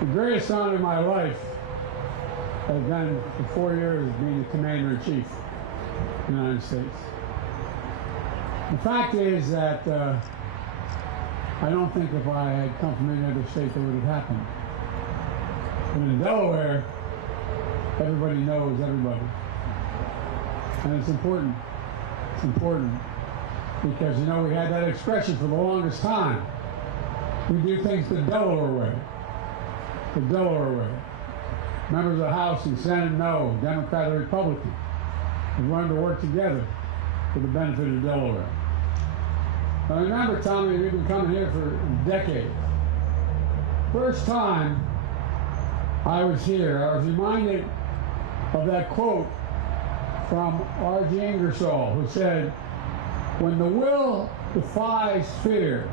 The greatest honor of my life has been for 4 years being the Commander-in-Chief of the United States. The fact is that I don't think if I had come from any other state that would have happened. But in Delaware, everybody knows everybody. And it's important. It's important because, you know, we had that expression for the longest time. We do things the Delaware way. The Delaware way. Members of the House and Senate know, Democrat or Republican. We wanted to work together for the benefit of Delaware. I remember, Tommy, we've been coming here for decades. First time I was here, I was reminded of that quote from R.G. Ingersoll, who said, "When the will defies fear,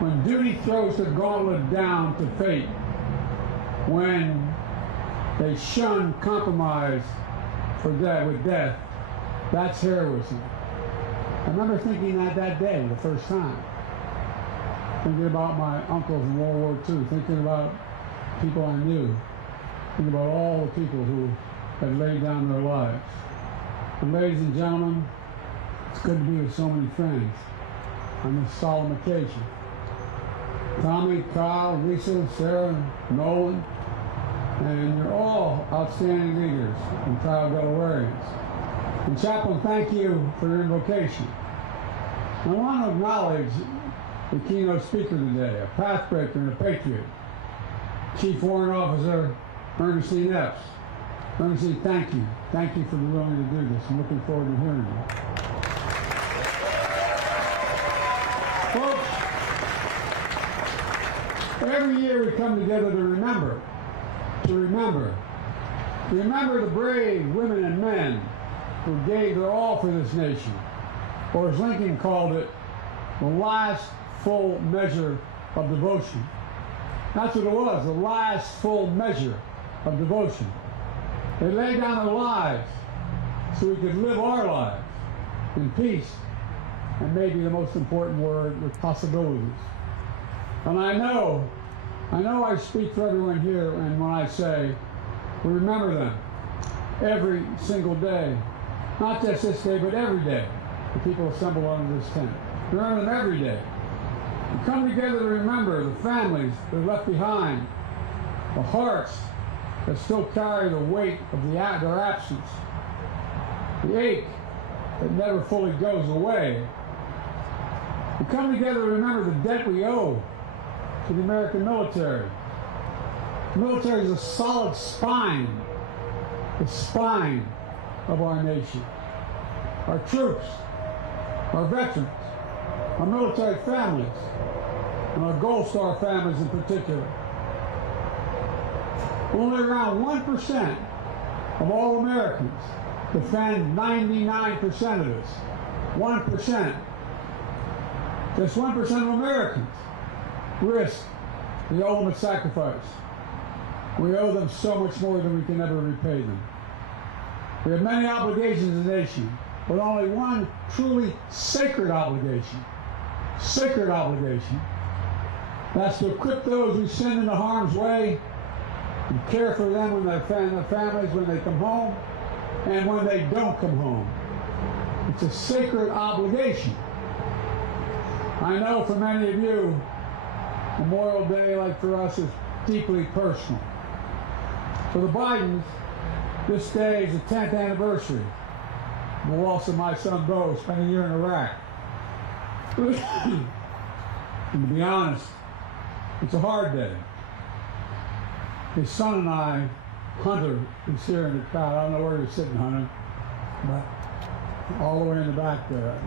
when duty throws the gauntlet down to fate, when they shun compromise with death, that's heroism." I remember thinking that day, the first time. Thinking about my uncles in World War II, thinking about people I knew, thinking about all the people who had laid down their lives. And ladies and gentlemen, it's good to be with so many friends on this solemn occasion. Tommy, Kyle, Lisa, Sarah, Nolan, and you're all outstanding leaders and proud Delawareans. And Chaplain, thank you for your invocation. I want to acknowledge the keynote speaker today, a pathbreaker and a patriot, Chief Warrant Officer Ernestine Epps. Ernestine, thank you. Thank you for being willing to do this. I'm looking forward to hearing you. Folks, every year we come together to remember the brave women and men who gave their all for this nation, or as Lincoln called it, the last full measure of devotion. That's what it was, the last full measure of devotion. They laid down their lives so we could live our lives in peace, and maybe the most important word, with possibilities. And I know I speak for everyone here, and when I say we remember them every single day, not just this day, but every day, the people assemble under this tent. We remember them every day. We come together to remember the families that are left behind, the hearts that still carry the weight of their absence, the ache that never fully goes away. We come together to remember the debt we owe to the American military. The military is a solid spine, the spine of our nation. Our troops, our veterans, our military families, and our Gold Star families in particular. Only around 1% of all Americans defend 99% of us. 1%. Just 1% of Americans risk the ultimate sacrifice. We owe them so much more than we can ever repay them. We have many obligations as a nation, but only one truly sacred obligation. Sacred obligation. That's to equip those who send into harm's way and care for them when their families when they come home and when they don't come home. It's a sacred obligation. I know for many of you, Memorial Day, like for us, is deeply personal. For the Bidens, this day is the 10th anniversary of the loss of my son Bo, spent a year in Iraq. And to be honest, it's a hard day. His son and I, Hunter, is here in the crowd. I don't know where you're sitting, Hunter, but all the way in the back there.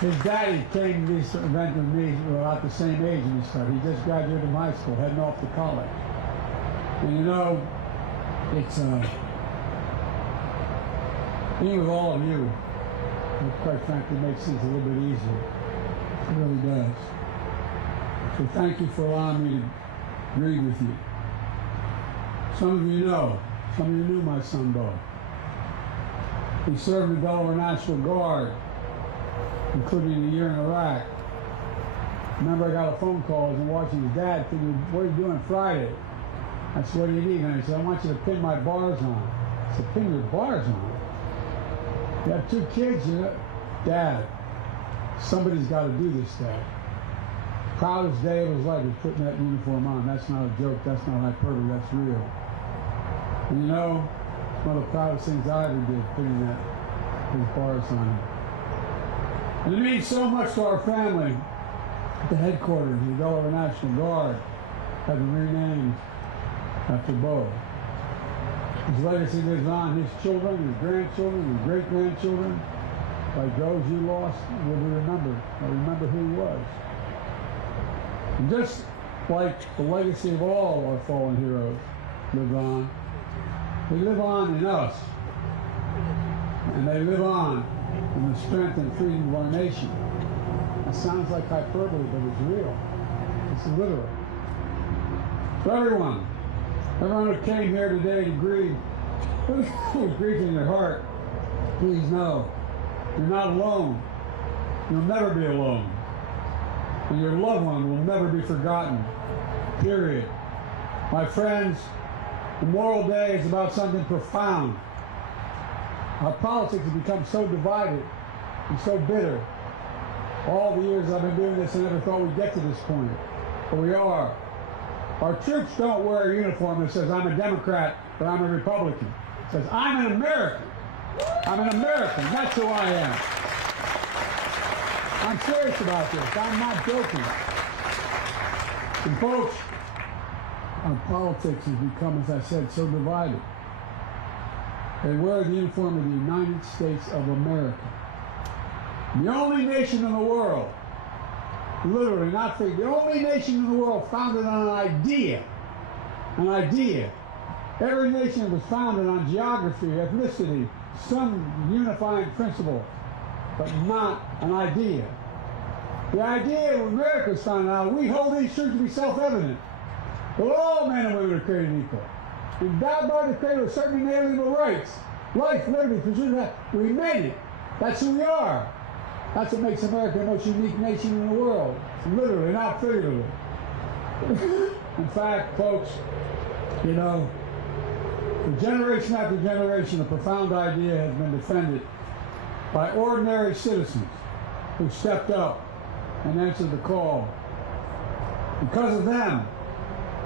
His daddy came to this event with me about the same age and stuff. He just graduated from high school, heading off to college. And you know, it's being with all of you, quite frankly, makes things a little bit easier. It really does. So thank you for allowing me to grieve with you. Some of you know, some of you knew my son Bo. He served in the Delaware National Guard, including a year in Iraq. Remember, I got a phone call. I was watching his dad. Thinking, what are you doing Friday? I said, what do you need? And he said, I want you to pin my bars on. I said, pin your bars on? You have 2 kids, you know? Dad, somebody's got to do this, Dad. Proudest day of his life was putting that uniform on. That's not a joke. That's not hyperbole. That's real. And you know, one of the proudest things I ever did, putting those bars on him. And it means so much to our family. The headquarters, the Delaware National Guard, have been renamed after Bo. His legacy lives on. His children, his grandchildren, his great-grandchildren, like those you lost, will be remembered. They'll remember who he was. And just like the legacy of all our fallen heroes live on, they live on in us. And they live on in the strength and freedom of our nation. That sounds like hyperbole, but it's real. It's literal. So everyone who came here today to grieve, with grief in their heart, please know you're not alone. You'll never be alone. And your loved one will never be forgotten. Period. My friends, Memorial Day is about something profound. Our politics have become so divided and so bitter. All the years I've been doing this, I never thought we'd get to this point. But we are. Our troops don't wear a uniform that says, I'm a Democrat or I'm a Republican. It says, I'm an American. I'm an American. That's who I am. I'm serious about this. I'm not joking. And folks, our politics has become, as I said, so divided. They wear the uniform of the United States of America. The only nation in the world, literally, not free, the only nation in the world founded on an idea. An idea. Every nation was founded on geography, ethnicity, some unifying principle, but not an idea. The idea of America is founded on, we hold these truths to be self-evident. That all men and women are created equal. Endowed by the Creator with certain inalienable rights. Life, liberty, pursuit of we made it. That's who we are. That's what makes America the most unique nation in the world. Literally, not figuratively. In fact, folks, you know, for generation after generation, a profound idea has been defended by ordinary citizens who stepped up and answered the call. Because of them,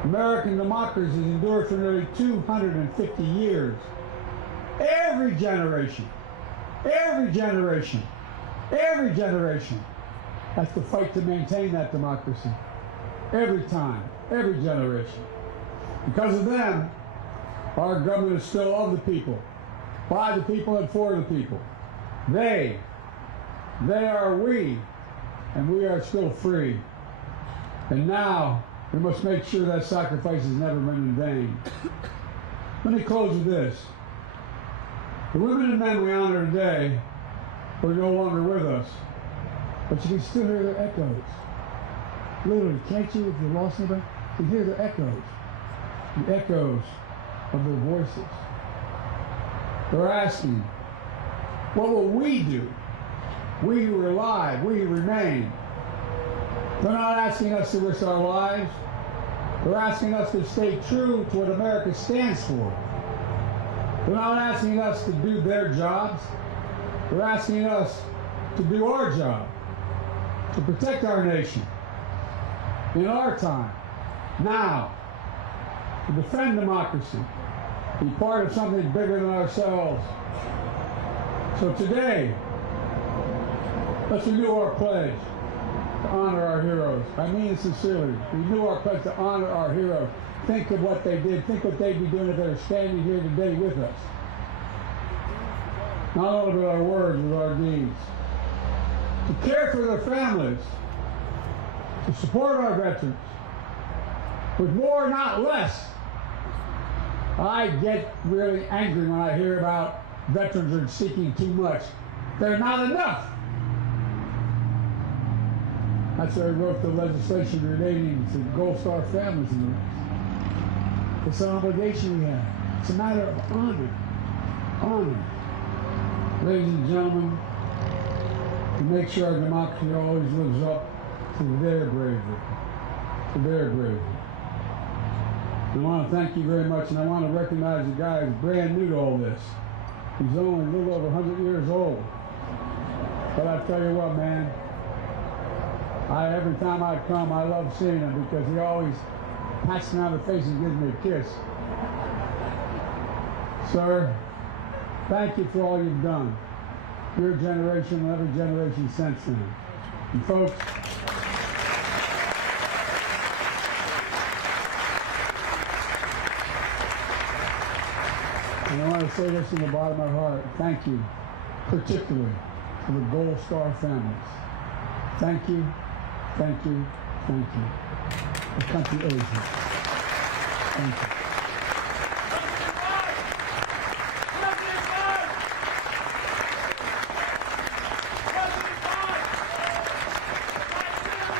American democracy has endured for nearly 250 years. Every generation has to fight to maintain that democracy. Every time, every generation. Because of them, our government is still of the people, by the people and for the people. They are we, and we are still free. And now, we must make sure that sacrifice has never been in vain. Let me close with this. The women and men we honor today are no longer with us, but you can still hear their echoes. Literally, can't you, if you lost anybody? You can hear their echoes. The echoes of their voices. They're asking, what will we do? We who are alive, we who remain. They're not asking us to risk our lives. They're asking us to stay true to what America stands for. They're not asking us to do their jobs. They're asking us to do our job, to protect our nation in our time, now, to defend democracy, be part of something bigger than ourselves. So today, let's renew our pledge to honor our heroes. I mean it sincerely. Renew our pledge to honor our heroes. Think of what they did. Think what they'd be doing if they were standing here today with us. Not only with our words, with our deeds. To care for their families. To support our veterans. With more, not less. I get really angry when I hear about veterans are seeking too much. They're not enough. That's why I wrote the legislation relating to Gold Star families and the rest. It's an obligation we have. It's a matter of honor. Honor. Ladies and gentlemen, to make sure our democracy always lives up to their bravery. To their bravery. I want to thank you very much, and I want to recognize a guy who's brand new to all this. He's only a little over 100 years old. But I tell you what, man, every time I come, I love seeing him because he always pats me on the face and gives me a kiss. Sir, thank you for all you've done. Your generation and every generation since then. And folks, and I want to say this in the bottom of my heart. Thank you, particularly to the Gold Star families. Thank you, thank you, thank you. The country owes you. Thank you.